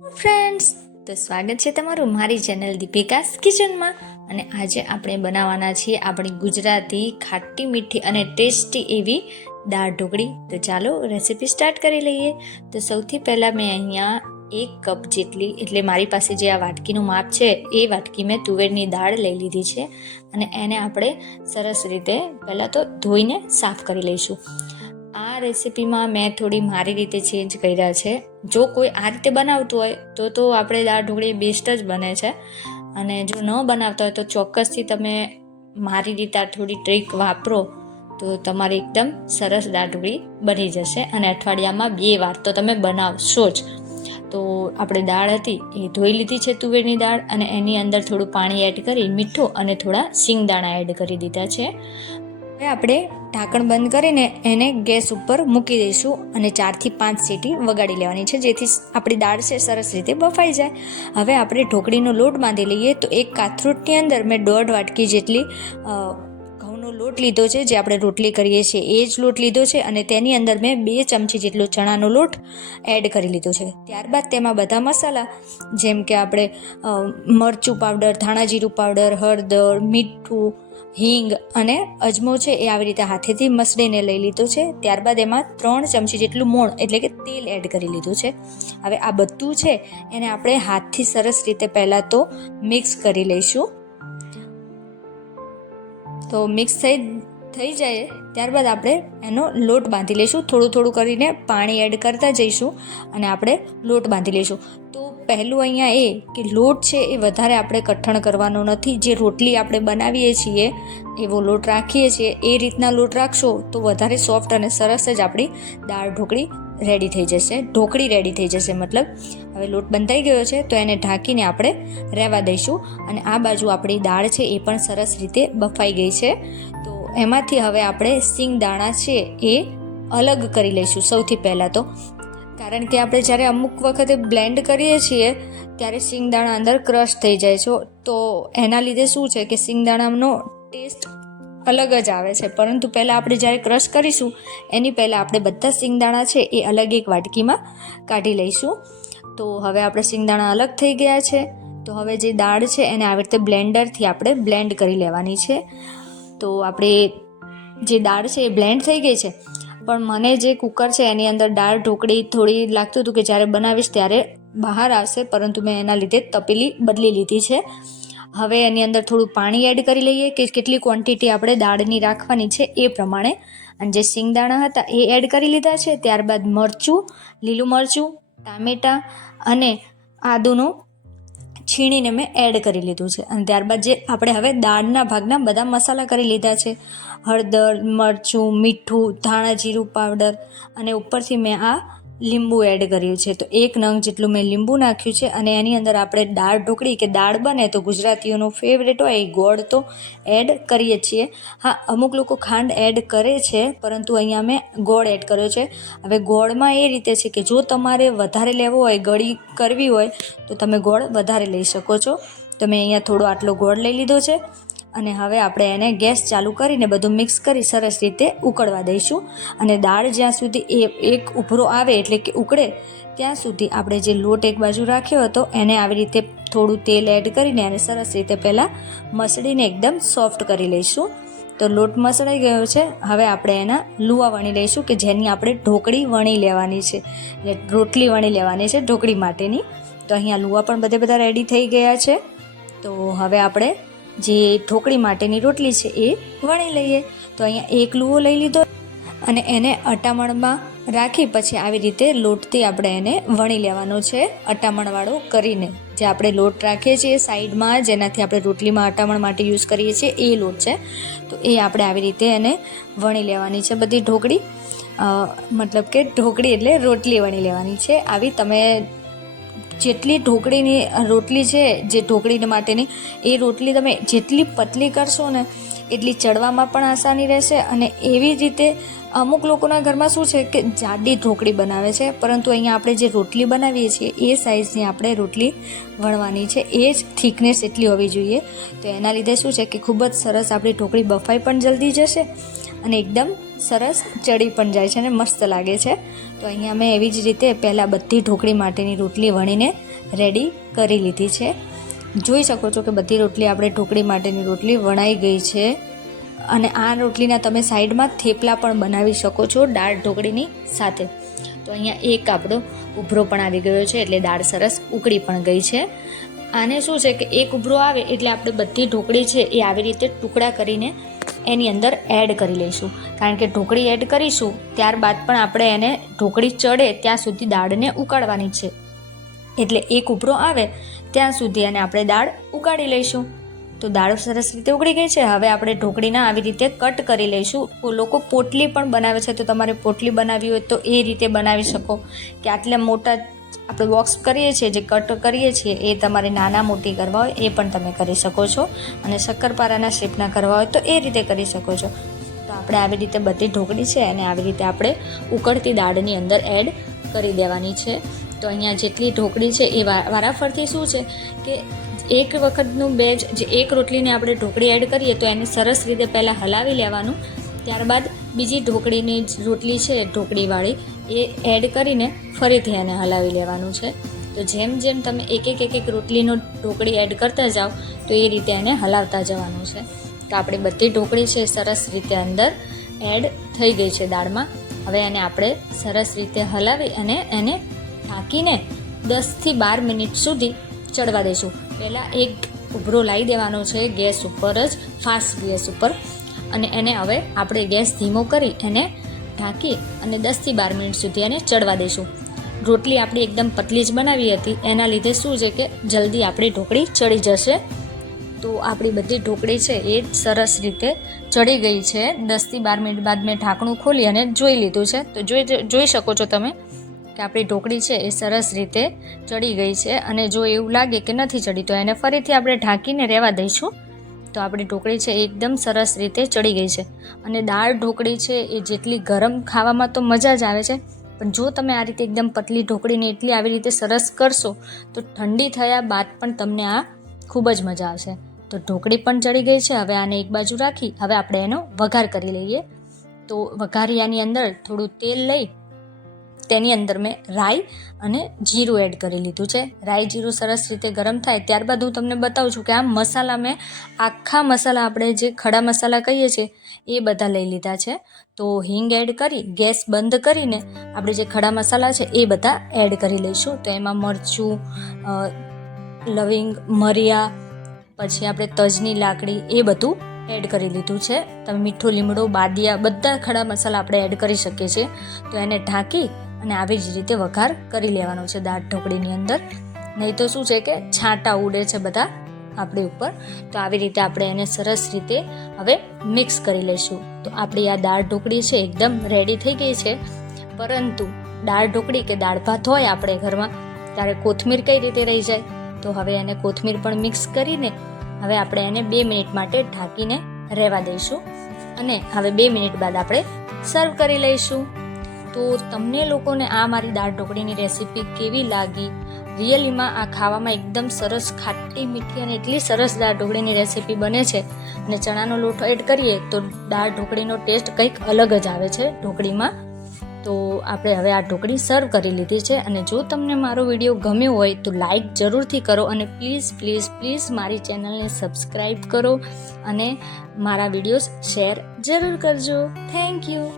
Friends, તો સ્વાગત છે તમારું મારી ચેનલ દીપિકાસ કિચનમાં. અને આજે આપણે બનાવવાના છીએ આપણી ગુજરાતી ખાટી મીઠી અને ટેસ્ટી એવી દાળ ઢોકળી. તો ચાલો રેસીપી સ્ટાર્ટ કરી લઈએ. તો સૌથી પહેલાં મેં અહીંયા 1 કપ જેટલી, એટલે મારી પાસે જે આ વાટકીનું માપ છે એ વાટકી મેં તુવેરની દાળ લઈ લીધી છે. અને એને આપણે સરસ રીતે પહેલાં તો ધોઈને સાફ કરી લઈશું. આ રેસીપીમાં મેં થોડી મારી રીતે ચેન્જ કર્યા છે. જો કોઈ આ રીતે બનાવતું હોય તો આપણે દાળ ઢોકળી બેસ્ટ જ બને છે. અને જો ન બનાવતા હોય તો ચોક્કસથી તમે મારી રીતે આ થોડી ટ્રીક વાપરો તો તમારી એકદમ સરસ દાળ ઢોકળી બની જશે. અને અઠવાડિયામાં 2 વાર તો તમે બનાવશો જ. તો આપણે દાળ હતી એ ધોઈ લીધી છે, તુવેરની દાળ, અને એની અંદર થોડું પાણી એડ કરી, મીઠું અને થોડા સિંગદાણા એડ કરી દીધા છે. હવે આપણે ઢાંકણ બંધ કરીને એને ગેસ ઉપર મૂકી દઈશું અને 4 થી 5 સીટી વગાડી લેવાની છે, જેથી આપણી દાળ છે સરસ રીતે બફાઈ જાય. હવે આપણે ઢોકળીનો લોટ બાંધી લઈએ. તો એક કાથરોટની અંદર મેં 1.5 વાટકી જેટલી ઘઉંનો લોટ લીધો છે, જે આપણે રોટલી કરીએ છીએ એ જ લોટ લીધો છે. અને તેની અંદર મેં 2 ચમચી જેટલો ચણાનો લોટ એડ કરી લીધો છે. ત્યારબાદ તેમાં બધા મસાલા, જેમ કે આપણે મરચું પાવડર, ધાણા જીરું પાવડર, હળદર, મીઠું, હિંગ અને અજમો છે એ આવી રીતે હાથેથી મસળીને લઈ લીધો છે. ત્યારબાદ એમાં 3 ચમચી જેટલું મોણ એટલે કે તેલ એડ કરી લીધું છે. હવે આ બધું છે એને આપણે હાથથી સરસ રીતે પહેલાં તો મિક્સ કરી લઈશું. તો મિક્સ થઈ જાય ત્યારબાદ આપણે એનો લોટ બાંધી લઈશું. થોડું થોડું કરીને પાણી એડ કરતા જઈશું અને આપણે લોટ બાંધી લઈશું. તો પહેલું અહીંયા એ કે લોટ છે એ વધારે આપણે કઠણ કરવાનો નથી. જે રોટલી આપણે બનાવીએ છીએ એવો લોટ રાખીએ છીએ એ રીતના લોટ રાખશો તો વધારે સોફ્ટ અને સરસ જ આપણી દાળ ઢોકળી રેડી થઈ જશે. ઢોકળી રેડી થઈ જશે મતલબ. હવે લોટ બંધાઈ ગયો છે તો એને ઢાંકીને આપણે રહેવા દઈશું. અને આ બાજુ આપણી દાળ છે એ પણ સરસ રીતે બફાઈ ગઈ છે. તો એમાંથી હવે આપણે સિંગદાણા છે એ અલગ કરી લઈશું સૌથી પહેલાં તો. કારણ કે આપણે જ્યારે અમુક વખતે બ્લેન્ડ કરીએ છીએ ત્યારે સિંગદાણા અંદર ક્રશ થઈ જાય છે. તો એના લીધે શું છે કે સિંગદાણાનો ટેસ્ટ અલગ જ આવે છે. પરંતુ પહેલાં આપણે જ્યારે ક્રશ કરીશું એની પહેલાં આપણે બધા સિંગદાણા છે એ અલગ એક વાટકીમાં કાઢી લઈશું. તો હવે આપણે સિંગદાણા અલગ થઈ ગયા છે. તો હવે જે દાળ છે એને આવી રીતે બ્લેન્ડરથી આપણે બ્લેન્ડ કરી લેવાની છે. તો આપણે જે દાળ છે એ બ્લેન્ડ થઈ ગઈ છે. પણ મને જે કુકર છે એની અંદર દાળ ઢોકળી થોડી લાગતું હતું કે જ્યારે બનાવીશ ત્યારે બહાર આવશે, પરંતુ મેં એના લીધે તપેલી બદલી લીધી છે. હવે એની અંદર થોડું પાણી એડ કરી લઈએ કે કેટલી ક્વોન્ટિટી આપણે દાળની રાખવાની છે એ પ્રમાણે. અને જે સિંગદાણા હતા એ એડ કરી લીધા છે. ત્યારબાદ મરચું, લીલું મરચું, ટામેટાં અને આદુનું છીણીને મેં એડ કરી લીધું છે. અને ત્યારબાદ જે આપણે હવે દાળના ભાગના બધા મસાલા કરી લીધા છે, હળદર, મરચું, મીઠું, ધાણા જીરું પાવડર, અને ઉપરથી મેં આ લીંબુ એડ કર્યું છે. તો 1 નંગ જેટલું મેં લીંબુ નાખ્યું છે. અને એની અંદર આપણે દાળ ઢોકળી કે દાળ બને તો ગુજરાતીઓનું ફેવરેટ હોય એ ગોળ તો એડ કરીએ છીએ. હા, અમુક લોકો ખાંડ એડ કરે છે, પરંતુ અહીંયા મેં ગોળ એડ કર્યો છે. હવે ગોળમાં એ રીતે છે કે જો તમારે વધારે લેવો હોય, ગળી કરવી હોય તો તમે ગોળ વધારે લઈ શકો છો. તો મેં અહીંયા થોડો આટલો ગોળ લઈ લીધો છે. અને હવે આપણે એને ગેસ ચાલુ કરીને બધું મિક્સ કરી સરસ રીતે ઉકળવા દઈશું. અને દાળ જ્યાં સુધી એક ઉભરો આવે એટલે કે ઉકળે ત્યાં સુધી આપણે જે લોટ એક બાજુ રાખ્યો હતો એને આવી રીતે થોડું તેલ એડ કરીને એને સરસ રીતે પહેલાં મસળીને એકદમ સોફ્ટ કરી લઈશું. તો લોટ મસળાઈ ગયો છે. હવે આપણે એના લુવા વણી લઈશું કે જેની આપણે ઢોકળી વણી લેવાની છે, એટલે રોટલી વણી લેવાની છે ઢોકળી માટેની. તો અહીંયા લુવા પણ બધા રેડી થઈ ગયા છે. તો હવે આપણે જે ઢોકળી માટેની રોટલી છે એ વણી લઈએ. તો અહીંયા એક લુવો લઈ લીધો અને એને અટામણમાં રાખી પછી આવી રીતે લોટથી આપણે એને વણી લેવાનો છે, અટામણવાળો કરીને. જે આપણે લોટ રાખીએ છીએ સાઈડમાં, જેનાથી આપણે રોટલીમાં અટામણ માટે યુઝ કરીએ છીએ એ લોટ છે. તો એ આપણે આવી રીતે એને વણી લેવાની છે બધી ઢોકળી. મતલબ કે ઢોકળી એટલે રોટલી વણી લેવાની છે. આવી તમે જેટલી ઢોકળીની રોટલી છે, જે ઢોકળી માટેની એ રોટલી તમે જેટલી પતલી કરશો ને એટલી ચડવામાં પણ આસાની રહેશે. અને એવી રીતે અમુક લોકોના ઘરમાં શું છે કે જાડી ઢોકળી બનાવે છે, પરંતુ અહીંયા આપણે જે રોટલી બનાવીએ છીએ એ સાઇઝની આપણે રોટલી વણવાની છે. એ જ થિકનેસ એટલી હોવી જોઈએ. તો એના લીધે શું છે કે ખૂબ જ સરસ આપણી ઢોકળી બફાઈ પણ જલ્દી જશે અને એકદમ સરસ ચડી પણ જાય છે અને મસ્ત લાગે છે. તો અહીંયા મેં એવી જ રીતે પહેલાં બધી ઢોકળી માટેની રોટલી વણીને રેડી કરી લીધી છે. જોઈ શકો છો કે બધી રોટલી આપણે ઢોકળી માટેની રોટલી વણાઈ ગઈ છે. અને આ રોટલીના તમે સાઈડમાં થેપલા પણ બનાવી શકો છો દાળ ઢોકળીની સાથે. તો અહીંયા એક આપણો ઉભરો પણ આવી ગયો છે, એટલે દાળ સરસ ઉકળી પણ ગઈ છે. આને શું છે કે એક ઉભરો આવે એટલે આપણે બધી ઢોકળી છે એ આવી રીતે ટુકડા કરીને એની અંદર એડ કરી લઈશું, કારણ કે ઢોકળી એડ કરીશું ત્યારબાદ પણ આપણે એને ઢોકળી ચડે ત્યાં સુધી દાળને ઉકાળવાની છે. એટલે એક ઉભરો આવે ત્યાં સુધી એને આપણે દાળ ઉકાળી લઈશું. તો દાળ સરસ રીતે ઉકળી ગઈ છે. હવે આપણે ઢોકળીના આવી રીતે કટ કરી લઈશું. લોકો પોટલી પણ બનાવે છે, તો તમારે પોટલી બનાવવી હોય તો એ રીતે બનાવી શકો, કે આટલા મોટા આપણે બોક્સ કરીએ છીએ જે કટ કરીએ છીએ એ તમારે નાના મોટી કરવા હોય એ પણ તમે કરી શકો છો, અને શક્કરપારાના શેપના કરવા હોય તો એ રીતે કરી શકો છો. તો આપણે આવી રીતે બધી ઢોકળી છે અને આવી રીતે આપણે ઉકળતી દાળની અંદર એડ કરી દેવાની છે. તો અહીંયા જેટલી ઢોકળી છે એ વારાફરતી શું છે કે એક વખતનું બેચ જે એક રોટલીને આપણે ઢોકળી એડ કરીએ તો એને સરસ રીતે પહેલાં હલાવી લેવાનું. ત્યારબાદ બીજી ઢોકળીની રોટલી છે ઢોકળીવાળી એ એડ કરીને ફરીથી એને હલાવી લેવાનું છે. તો જેમ જેમ તમે એક એક રોટલીનો ઢોકળી એડ કરતા જાઓ તો એ રીતે એને હલાવતા જવાનું છે. તો આપણી બધી ઢોકળી છે સરસ રીતે અંદર એડ થઈ ગઈ છે દાળમાં. હવે એને આપણે સરસ રીતે હલાવી અને એને ઢાંકીને 10થી 12 મિનિટ સુધી ચડવા દઈશું. પહેલાં એક ઉભરો લાવી દેવાનો છે ગેસ ઉપર જ, ફાસ્ટ ગેસ ઉપર, અને એને હવે આપણે ગેસ ધીમો કરી એને ઢાંકી અને 10થી 12 મિનિટ સુધી એને ચડવા દઈશું. રોટલી આપણી એકદમ પતલી જ બનાવી હતી, એના લીધે શું છે કે જલ્દી આપણી ઢોકળી ચડી જશે. તો આપણી બધી ઢોકળી છે એ સરસ રીતે ચડી ગઈ છે. 10થી 12 મિનિટ બાદ મેં ઢાંકણું ખોલી અને જોઈ લીધું છે. તો જોઈ શકો છો તમે કે આપણી ઢોકળી છે એ સરસ રીતે ચડી ગઈ છે. અને જો એવું લાગે કે નથી ચડી તો એને ફરીથી આપણે ઢાંકીને રહેવા દઈશું. તો આપણી ઢોકળી છે એ એકદમ સરસ રીતે ચડી ગઈ છે. અને દાળ ઢોકળી છે એ જેટલી ગરમ ખાવામાં તો મજા જ આવે છે, પણ જો તમે આ રીતે એકદમ પતલી ઢોકળીને એટલી આવી રીતે સરસ કરશો તો ઠંડી થયા બાદ પણ તમને આ ખૂબ જ મજા આવશે. તો ઢોકળી પણ ચડી ગઈ છે. હવે આને એક બાજુ રાખી હવે આપણે એનો વઘાર કરી લઈએ. તો વઘારિયાની અંદર થોડું તેલ લઈ તેની અંદર મેં રાઈ અને જીરું એડ કરી લીધું છે. રાઈ જીરું સરસ રીતે ગરમ થાય ત્યારબાદ હું તમને બતાવું છું કે આ મસાલા મેં આખા મસાલા આપણે જે ખડા મસાલા કહીએ છીએ એ બધા લઈ લીધા છે. તો હિંગ એડ કરી ગેસ બંધ કરીને આપણે જે ખડા મસાલા છે એ બધા એડ કરી લઈશું. તો એમાં મરચું, લવિંગ, મરિયા, પછી આપણે તજની લાકડી એ બધું એડ કરી લીધું છે. તમે મીઠું લીમડો, બાદિયા બધા ખડા મસાલા આપણે એડ કરી શકીએ છીએ. તો એને ઢાંકી અને આવી જ રીતે વઘાર કરી લેવાનો છે દાળ ઢોકળીની અંદર, નહીં તો શું છે કે છાંટા ઉડે છે બધા આપણી ઉપર. તો આવી રીતે આપણે એને સરસ રીતે હવે મિક્સ કરી લઈશું. તો આપણી આ દાળ ઢોકળી છે એકદમ રેડી થઈ ગઈ છે. પરંતુ દાળ ઢોકળી કે દાળ ભાત હોય આપણે ઘરમાં ત્યારે કોથમીર કઈ રીતે રહી જાય, તો હવે એને કોથમીર પણ મિક્સ કરીને હવે આપણે એને 2 મિનિટ માટે ઢાંકીને રહેવા દઈશું. અને હવે 2 મિનિટ બાદ આપણે સર્વ કરી લઈશું. તો તમને લોકોને આ મારી દાળ ઢોકળીની રેસીપી કેવી લાગી? રિયલીમાં આ ખાવામાં એકદમ સરસ ખાટી મીઠી અને એટલી સરસ દાળ ઢોકળીની રેસીપી બને છે. અને ચણાનો લોટ એડ કરીએ તો દાળ ઢોકળીનો ટેસ્ટ કંઈક અલગ જ આવે છે ઢોકળીમાં. તો આપણે હવે આ ઢોકળી સર્વ કરી લીધી છે. અને જો તમને મારો વિડીયો ગમ્યો હોય તો લાઈક જરૂરથી કરો, અને પ્લીઝ મારી ચેનલને સબસ્ક્રાઈબ કરો અને મારા વિડીયોઝ શેર જરૂર કરજો. Thank you.